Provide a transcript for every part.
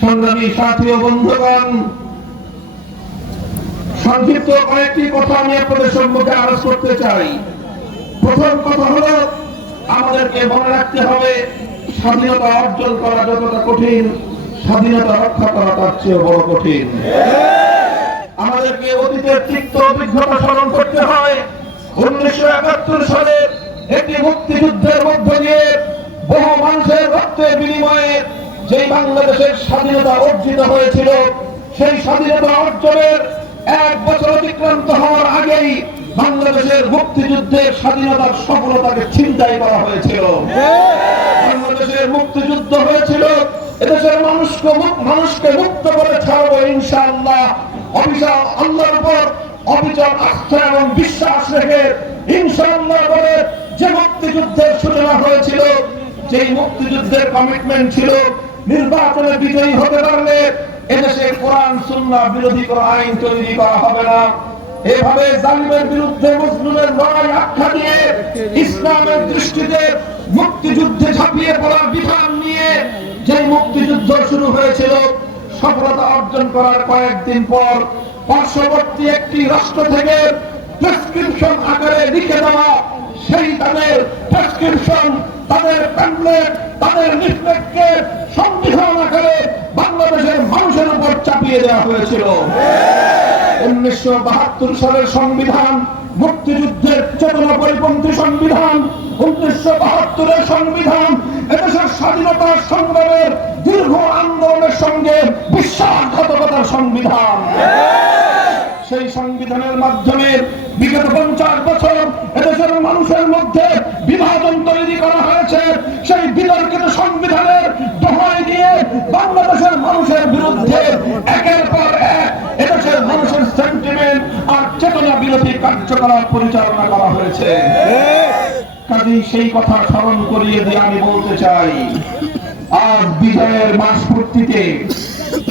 সংগ্রামী সাথী ও বন্ধুগণ, সংক্ষিপ্ত কয়েকটি কথা আমি আপনাদের সম্মুখে আলোচনা করতে চাই। প্রথম কথা হলো, আমাদেরকে মনে রাখতে হবে স্বাধীনতা অর্জন করা যতটা কঠিন, স্বাধীনতা রক্ষা করা তার চেয়ে বড় কঠিন। আমাদেরকে অতীতের তিক্ত অভিজ্ঞতা স্মরণ করতে হয়। 1971 সালের একটি মুক্তিযুদ্ধের মধ্য দিয়ে বহু মানুষের রক্তের বিনিময়ে যেই বাংলাদেশের স্বাধীনতা অর্জিত হয়েছিল, সেই স্বাধীনতা অর্জনের 1 বছর অতিক্রান্ত হওয়ার আগেই বাংলাদেশের মুক্তিযুদ্ধের স্বাধীনতার সফলতাকে ছিনতাই করা হয়েছিল। বাংলাদেশের মুক্তিযুদ্ধ হয়েছিল এদেশের মানুষকে মুক্ত করে ছাড়বো ইনশাআল্লাহ। অবিচল আল্লাহর উপর অবিচল আস্থা এবং বিশ্বাস রেখে ইনশাআল্লাহ বলে যে মুক্তিযুদ্ধের সূচনা হয়েছিল, যেই মুক্তিযুদ্ধের কমিটমেন্ট ছিল নির্বাচনে বিজয়ী হতে পারলে এদেশে কোরআন সুন্নাহ বিরোধী কোনো আইন তৈরি করা হবে না। এভাবে জালিমের বিরুদ্ধে মজলুমের লড়াই আখ্যা দিয়ে ইসলামের দৃষ্টিতে মুক্তিযুদ্ধে ঝাঁপিয়ে পড়ার বিধান নিয়ে যে মুক্তিযুদ্ধ শুরু হয়েছিল, সফলতা অর্জন করার কয়েকদিন পর পার্শ্ববর্তী একটি রাষ্ট্র থেকে প্রেসক্রিপশন আকারে লিখে দেওয়া সেই তাদের প্রেসক্রিপশন, তাদের প্যাম্পলেট, তাদের লিফলেটকে সংবিধান আকারে বাংলাদেশের মানুষের উপর চাপিয়ে দেওয়া হয়েছিল। 1972 সালের সংবিধান মুক্তিযুদ্ধের চেতনা পরিপন্থী সংবিধান, 1972 সংবিধান এদেশের স্বাধীনতার সংগ্রামের দীর্ঘ আন্দোলনের সঙ্গে বিশ্বাসঘাতকতার সংবিধান। সেই সংবিধানের মাধ্যমে বিগত 50 বছর এদেশের মানুষের মধ্যে বিভাজন তৈরি করা হয়েছে। সেই বিতর্কিত সংবিধানের দোহাই দিয়ে বাংলাদেশের মানুষের বিরুদ্ধে একের পর এক এদেশের মানুষের সেন্টিমেন্ট আর চেতনা বিরোধী কার্যকলাপ পরিচালনা করা হয়েছে। কাজেই সেই কথা স্মরণ করিয়ে দিয়ে আমি বলতে চাই, আজ বিজয়ের মাস পূর্তিতে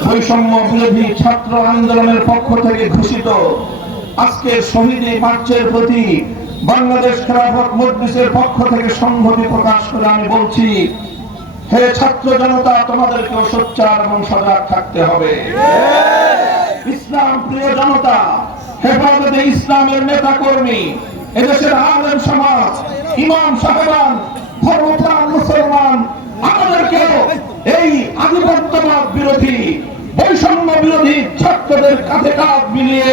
বৈষম্য বিরোধী ছাত্র আন্দোলনের পক্ষ থেকে ঘোষিত আজকে শহীদী মার্চের প্রতি বাংলাদেশ খেলাফত মজলিসের পক্ষ থেকে সংহতি প্রকাশ করে আমি বলছি, হে ছাত্র জনতা, তোমাদেরকেও সোচ্চার এবং সজাগ থাকতে হবে। ইসলাম প্রিয় জনতা, হেফাজতে ইসলামের নেতা কর্মী, এদেশের আলেম সমাজ, ইমাম সাহেবান, ধর্মপ্রাণ মুসলমান, আমাদেরকেও এই আধিপত্যবাদ বিরোধী বৈষম্য বিরোধী ছাত্রদের কাঁধে কাঁধ মিলিয়ে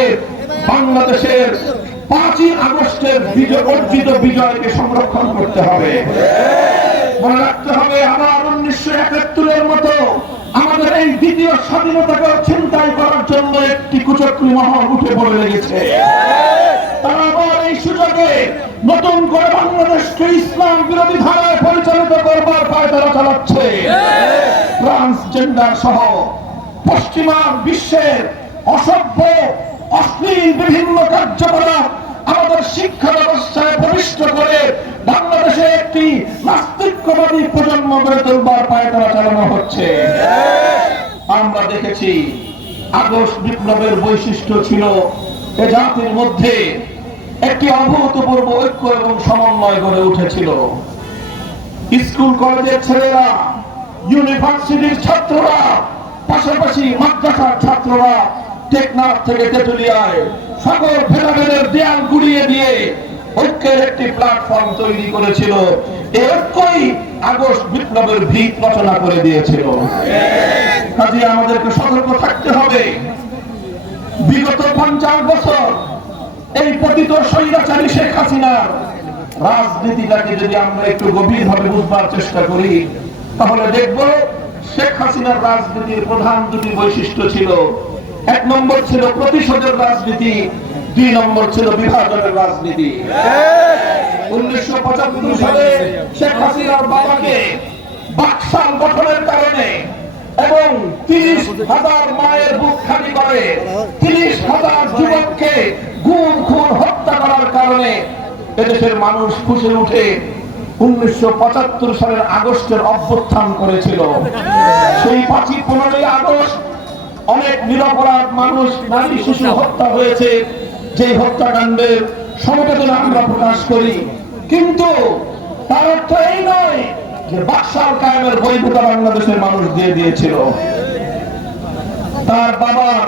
বাংলাদেশের 5ই আগস্টের অর্জিত বিজয়কে সংরক্ষণ করতে হবে। মনে রাখতে হবে, আবার 1971-এর মতো আমাদের এই দ্বিতীয় স্বাধীনতাকে ছিনতাই করার জন্য একটি কুচক্রী মহল উঠে পড়ে লেগেছে। তারা আবার এই সুযোগে নতুন করে বাংলাদেশকে ইসলাম বিরোধী ধারায় পরিচালিত করবার পায়তারা চালাচ্ছে। ট্রান্সজেন্ডার সহ পশ্চিমা বিশ্বের অসভ্য অশ্লীল বিভিন্ন কার্যকলাপ আমাদের শিক্ষা ব্যবস্থায় প্রবিষ্ট করে বাংলাদেশে একটি নাস্তিক্যবাদী প্রজন্ম গড়ে তোলবার পায়তারা চালানো হচ্ছে। আমরা দেখেছি আগস্ট বিপ্লবের বৈশিষ্ট্য ছিল এ জাতির মধ্যে একটি অভূতপূর্ব ঐক্য এবং সমন্বয় গড়ে উঠেছিল। স্কুল কলেজের ছেলেরা, ইউনিভার্সিটির ছাত্ররা, পাশাপাশি মাদ্রাসার ছাত্ররা টেকনাফ থেকে তেঁতুলিয়ায় সকল ভেদাভেদের দেয়াল গুড়িয়ে দিয়ে ঐক্যের একটি প্ল্যাটফর্ম তৈরি করেছিল। এই ঐক্যই আগস্ট বিপ্লবের ভিত রচনা করে দিয়েছিল। কাজে আমাদেরকে সতর্ক থাকতে হবে। বিগত 50 বছর এই পতিত স্বৈরাচারী শেখ হাসিনার রাজনীতিটাকে যদি আমরা একটু গভীরভাবে বুঝবার চেষ্টা করি, তাহলে দেখব শেখ হাসিনার রাজনীতির প্রধান দুটি বৈশিষ্ট্য ছিল। 1 নম্বর ছিল প্রতিশোধের রাজনীতি, 2 নম্বর ছিল বিভাজনের রাজনীতি। 1975 সালে শেখ হাসিনার বাবাকে বাকশাল গঠনের কারণে এবং 30,000 মায়ের বুক খালি করে 30,000 যুবককে গুম খুন হত্যা করার কারণে এদেশের মানুষ ফুঁসে উঠে 1975 সালের আগস্টের অভ্যুত্থান করেছিল। সেই 15ই আগস্ট অনেক নিরপরাধ মানুষ, নারী শিশু হত্যা হয়েছে। যে হত্যাকাণ্ডের সমবেদনা আমরা প্রকাশ করি, কিন্তু তার অর্থ এই নয় যে বাকশাল কায়েমের বৈধতা বাংলাদেশের মানুষ দিয়ে দিয়েছিল। তার বাবার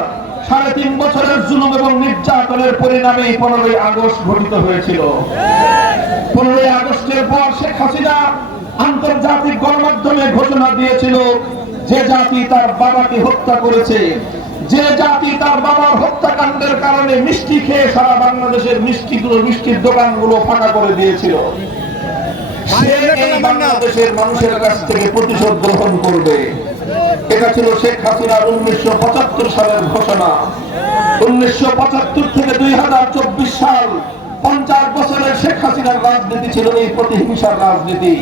3.5 বছরের জুলুম এবং নির্যাতনের পরিণামে 15ই আগস্ট ঘটিত হয়েছিল। 15ই আগস্টের পর শেখ হাসিনা আন্তর্জাতিক গণমাধ্যমে ঘোষণা দিয়েছিল, যে জাতি তার বাবাকে হত্যা করেছে, যে জাতি তার বাবার হত্যাকাণ্ডের কারণে মিষ্টি খেয়ে সারা বাংলাদেশের মিষ্টির দোকানগুলো ফাঁকা করে দিয়েছিল, সে এই বাংলাদেশের মানুষের কাছ থেকে প্রতিশোধ গ্রহণ করবে। এটা ছিল শেখ হাসিনার 1975 সালের ঘোষণা। 1975 থেকে 2024 সাল 50 বছরের শেখ হাসিনার রাজনীতি ছিল এই প্রতিহিংসার রাজনীতি।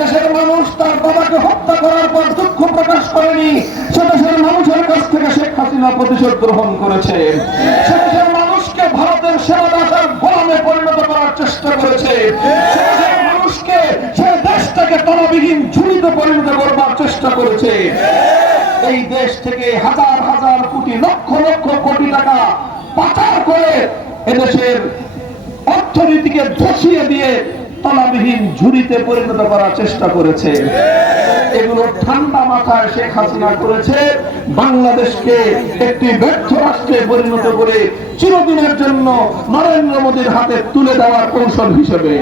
দেশের মানুষ তার বাবাকে হত্যা করার পর দুঃখ প্রকাশ করেনি, সেদেশের মানুষের কাছ থেকে শেখ হাসিনা প্রতিশোধ গ্রহণ করেছে। সেদেশের মানুষকে ভারতের সেবা দাসের গোলামে পরিণত করার চেষ্টা করেছে। সেদেশের মানুষকে সে দেশটাকে তলবিহীন ঝুড়িতে পরিণত করবার চেষ্টা করেছে। এই দেশ থেকে হাজার হাজার কোটি লক্ষ লক্ষ কোটি টাকা পাচার করে এদেশের অর্থনীতিকে ধসিয়ে দিয়ে তলাবিহীন ঝুড়িতে পরিণত করার চেষ্টা করেছে। এগুলো ঠান্ডা মাথায় শেখ হাসিনা করেছে বাংলাদেশকে একটি ব্যর্থ রাষ্ট্রে পরিণত করে চিরদিনের জন্য নরেন্দ্র মোদীর হাতে তুলে দেওয়ার কৌশল হিসেবে।